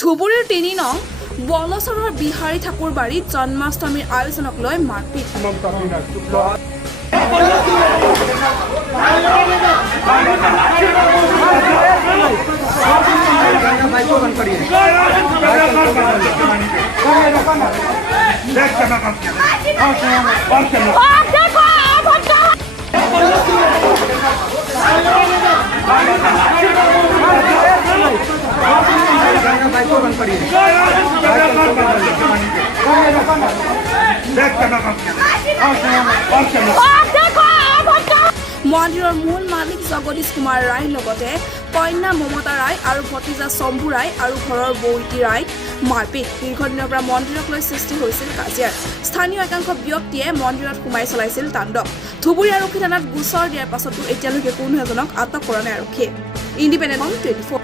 ধুবুৰীৰ ৩ নং বলচৰৰ বিহাৰী ঠাকুৰ বাৰীত জন্মাষ্টমীৰ আয়োজনক লৈ মাৰপিট। মন্দিৰৰ মূল মালিক জগদীশ কুমাৰ ৰায়ৰ লগতে কন্যা মমতা ৰায় আৰু ভতিজা শম্ভু ৰায় আৰু ঘৰৰ বৌতি ৰায় মাৰপিট। দীৰ্ঘদিনৰ পৰা মন্দিৰক লৈ সৃষ্টি হৈছিল কাজিয়াৰ। স্থানীয় একাংশ ব্যক্তিয়ে মন্দিৰত সোমাই চলাইছিল তাণ্ডৱ। ধুবুৰী আৰক্ষী থানাত গোচৰ দিয়াৰ পাছতো এতিয়ালৈকে কোনো এজনক আটক কৰা নাই আৰক্ষীয়ে। ইণ্ডিপেণ্ডেণ্ট 24।